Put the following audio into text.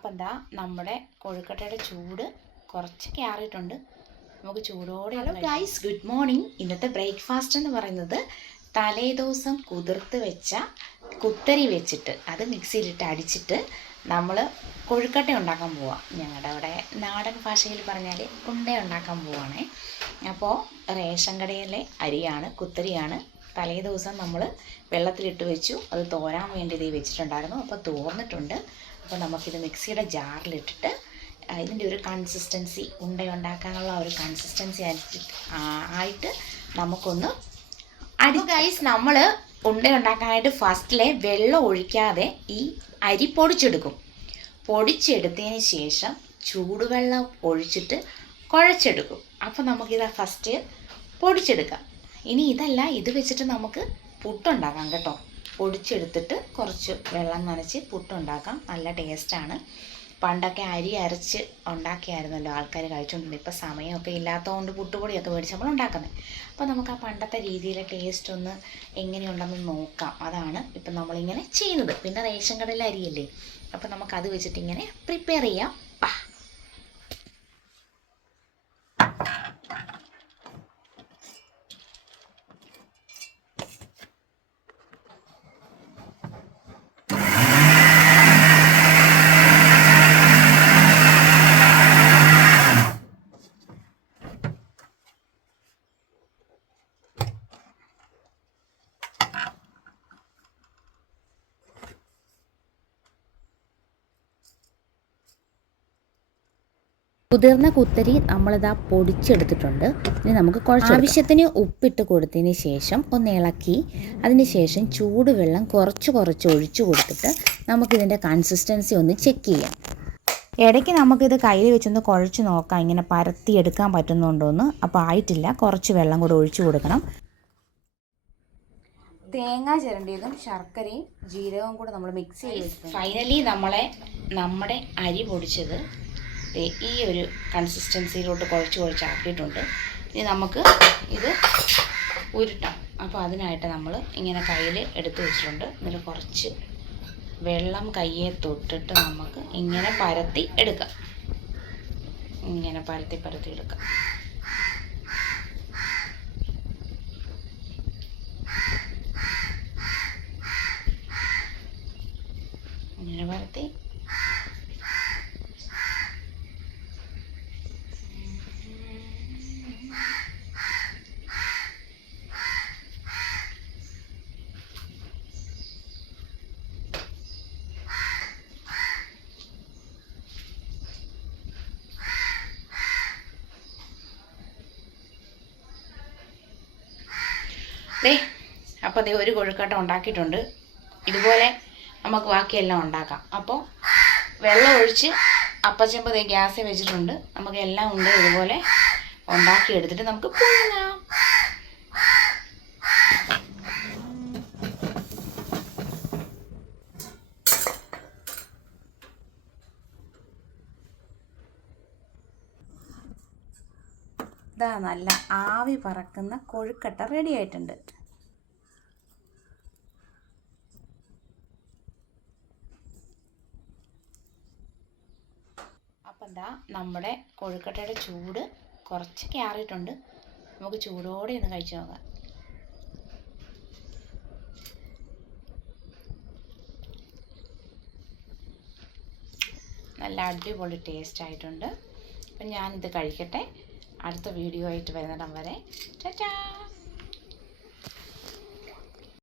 അപ്പം എന്താ നമ്മുടെ കൊഴുക്കട്ടയുടെ ചൂട് കുറച്ചൊക്കെ ആറിയിട്ടുണ്ട്. നമുക്ക് ചൂടോടെ. Hello guys, good morning. ഇന്നത്തെ ബ്രേക്ക്ഫാസ്റ്റ് എന്ന് പറയുന്നത് തലേദിവസം കുതിർത്ത് വെച്ച കുത്തരി വെച്ചിട്ട് അത് മിക്സിയിലിട്ട് അടിച്ചിട്ട് നമ്മൾ കൊഴുക്കട്ട ഉണ്ടാക്കാൻ പോവാം. ഞങ്ങളുടെ അവിടെ നാടൻ ഭാഷയിൽ പറഞ്ഞാൽ ഉണ്ട ഉണ്ടാക്കാൻ പോവുകയാണേ. അപ്പോൾ റേഷൻ കടയിലെ അരിയാണ്, കുത്തരിയാണ്. തലേ ദിവസം നമ്മൾ വെള്ളത്തിലിട്ട് വെച്ചു, അത് തോരാൻ വേണ്ടി ഇത് വെച്ചിട്ടുണ്ടായിരുന്നു. അപ്പോൾ തോർന്നിട്ടുണ്ട്. അപ്പോൾ നമുക്കിത് മിക്സിയുടെ ജാറിലിട്ടിട്ട് ഇതിൻ്റെ ഒരു കൺസിസ്റ്റൻസി, ഉണ്ടയുണ്ടാക്കാനുള്ള ഒരു കൺസിസ്റ്റൻസി ആയിട്ട് നമുക്കൊന്ന് ഗൈസ്, നമ്മൾ ഉണ്ടയുണ്ടാക്കാനായിട്ട് ഫസ്റ്റിലെ വെള്ളം ഒഴിക്കാതെ ഈ അരി പൊടിച്ചെടുക്കും. പൊടിച്ചെടുത്തതിന് ശേഷം ചൂടുവെള്ളം ഒഴിച്ചിട്ട് കുഴച്ചെടുക്കും. അപ്പോൾ നമുക്കിത് ഫസ്റ്റ് പൊടിച്ചെടുക്കാം. ഇനി ഇതല്ല, ഇത് വെച്ചിട്ട് നമുക്ക് പുട്ടുണ്ടാക്കാം കേട്ടോ. പൊടിച്ചെടുത്തിട്ട് കുറച്ച് വെള്ളം നനച്ച് പുട്ടുണ്ടാക്കാം. നല്ല ടേസ്റ്റാണ്. പണ്ടൊക്കെ അരി അരച്ച് ഉണ്ടാക്കിയായിരുന്നല്ലോ ആൾക്കാർ കഴിച്ചുകൊണ്ടിരുന്നത്. ഇപ്പോൾ സമയമൊക്കെ ഇല്ലാത്തതുകൊണ്ട് പുട്ടുപൊടിയൊക്കെ മേടിച്ച് നമ്മൾ ഉണ്ടാക്കുന്നത്. അപ്പോൾ നമുക്ക് ആ പണ്ടത്തെ രീതിയിലെ ടേസ്റ്റ് ഒന്ന് എങ്ങനെയുണ്ടെന്ന് നോക്കാം. അതാണ് ഇപ്പം നമ്മളിങ്ങനെ ചെയ്യുന്നത്. പിന്നെ റേഷൻ കടയിലെ അരിയല്ലേ, അപ്പോൾ നമുക്കത് വെച്ചിട്ട് ഇങ്ങനെ പ്രിപ്പയർ ചെയ്യാം. കുതിർന്ന കുത്തരി നമ്മളിതാ പൊടിച്ചെടുത്തിട്ടുണ്ട്. ഇനി നമുക്ക് ആവശ്യത്തിന് ഉപ്പിട്ട് കൊടുത്തതിന് ശേഷം ഒന്ന് ഇളക്കി, അതിന് ശേഷം ചൂടുവെള്ളം കുറച്ച് ഒഴിച്ചു കൊടുത്തിട്ട് നമുക്കിതിൻ്റെ കൺസിസ്റ്റൻസി ഒന്ന് ചെക്ക് ചെയ്യാം. ഇടയ്ക്ക് നമുക്കിത് കയ്യിൽ വെച്ചൊന്ന് കുഴച്ച് നോക്കാം, ഇങ്ങനെ പരത്തി എടുക്കാൻ പറ്റുന്നുണ്ടോയെന്ന്. അപ്പോൾ ആയിട്ടില്ല, കുറച്ച് വെള്ളം കൂടെ ഒഴിച്ചു കൊടുക്കണം. തേങ്ങ ചിരണ്ടിയതും ശർക്കരയും ജീരകവും കൂടെ നമ്മൾ മിക്സ് ചെയ്ത് ഫൈനലി നമ്മുടെ അരി പൊടിച്ചത് ഈ ഒരു കൺസിസ്റ്റൻസിയിലോട്ട് കുഴച്ചാക്കിയിട്ടുണ്ട്. ഇനി നമുക്ക് ഇത് ഉരുട്ടാം. അപ്പോൾ അതിനായിട്ട് നമ്മൾ ഇങ്ങനെ കയ്യിൽ എടുത്ത് വെച്ചിട്ടുണ്ട്. എന്നിട്ട് കുറച്ച് വെള്ളം കയ്യെ തൊട്ടിട്ട് നമുക്ക് ഇങ്ങനെ പരത്തി എടുക്കാം. ഇങ്ങനെ പരത്തി എടുക്കാം. ഇങ്ങനെ പരത്തി അപ്പോൾ അതേ ഒരു കൊഴുക്കട്ട ഉണ്ടാക്കിയിട്ടുണ്ട്. ഇതുപോലെ നമുക്ക് ബാക്കിയെല്ലാം ഉണ്ടാക്കാം. അപ്പോൾ വെള്ളം ഒഴിച്ച് അപ്പച്ചെമ്പ് ഗ്യാസിൽ വെച്ചിട്ടുണ്ട്. നമുക്ക് എല്ലാം ഉണ്ട് ഇതുപോലെ ഉണ്ടാക്കിയെടുത്തിട്ട് നമുക്ക് പുഴുങ്ങാം. ഇതാ നല്ല ആവി പറക്കുന്ന കൊഴുക്കട്ട റെഡി ആയിട്ടുണ്ട്. അപ്പം എന്താ നമ്മുടെ കൊഴുക്കട്ടയുടെ ചൂട് കുറച്ചൊക്കെ ആറിയിട്ടുണ്ട്. നമുക്ക് ചൂടോടെ ഒന്ന് കഴിച്ചു നോക്കാം. നല്ല അടിപൊളി ടേസ്റ്റ് ആയിട്ടുണ്ട്. അപ്പം ഞാനിത് കഴിക്കട്ടെ. അടുത്ത വീഡിയോ ആയിട്ട് വരുന്നിടം വരെ ടാറ്റാ.